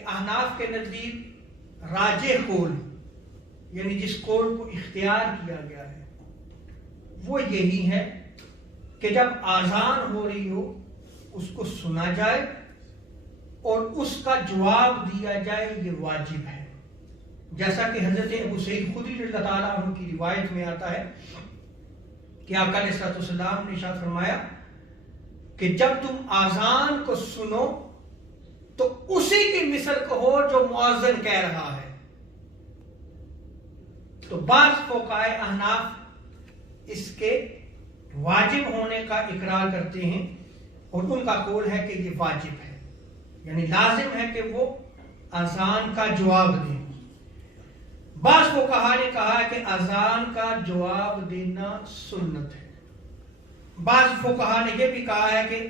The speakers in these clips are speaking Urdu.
کہ احناف کے نزدیک راجح قول، یعنی جس قول کو اختیار کیا گیا ہے، وہ یہی ہے کہ جب آذان ہو رہی ہو اس کو سنا جائے اور اس کا جواب دیا جائے، یہ واجب ہے۔ جیسا کہ حضرت ابو سعید خدری رضی اللہ تعالیٰ عنہ کی روایت میں آتا ہے کہ آقا علیہ الصلوۃ والسلام نے ارشاد فرمایا کہ جب تم آذان کو سنو تو اسی کی مثل کہو جو مؤذن کہہ رہا ہے۔ تو بعض فقہاء احناف اس کے واجب ہونے کا اقرار کرتے ہیں اور ان کا قول ہے کہ یہ واجب ہے، یعنی لازم ہے کہ وہ اذان کا جواب دیں۔ بعض فقہاء نے کہا ہے کہ اذان کا جواب دینا سنت ہے۔ بعض فقہاء نے یہ بھی کہا ہے کہ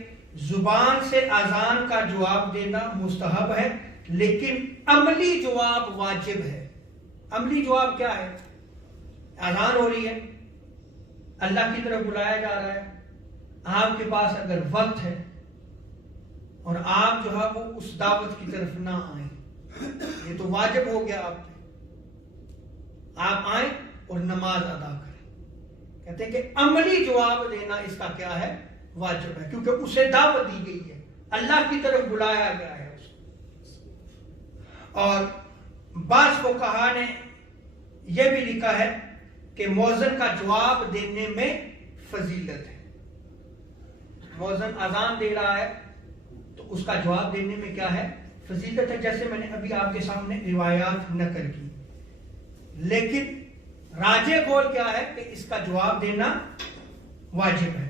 زبان سے اذان کا جواب دینا مستحب ہے، لیکن عملی جواب واجب ہے۔ عملی جواب کیا ہے؟ اذان ہو رہی ہے، اللہ کی طرف بلایا جا رہا ہے، آپ کے پاس اگر وقت ہے اور آپ جو ہے وہ اس دعوت کی طرف نہ آئیں، یہ تو واجب ہو گیا آپ پہ، آپ آئیں اور نماز ادا کریں۔ کہتے ہیں کہ عملی جواب دینا اس کا کیا ہے؟ واجب ہے، کیونکہ اسے دعوت دی گئی ہے، اللہ کی طرف بلایا گیا ہے اس کو۔ اور بعض فقہاء نے یہ بھی لکھا ہے کہ مؤذن کا جواب دینے میں فضیلت ہے۔ مؤذن اذان دے رہا ہے تو اس کا جواب دینے میں کیا ہے؟ فضیلت ہے، جیسے میں نے ابھی آپ کے سامنے روایات نقل کی۔ لیکن راجح قول کیا ہے کہ اس کا جواب دینا واجب ہے۔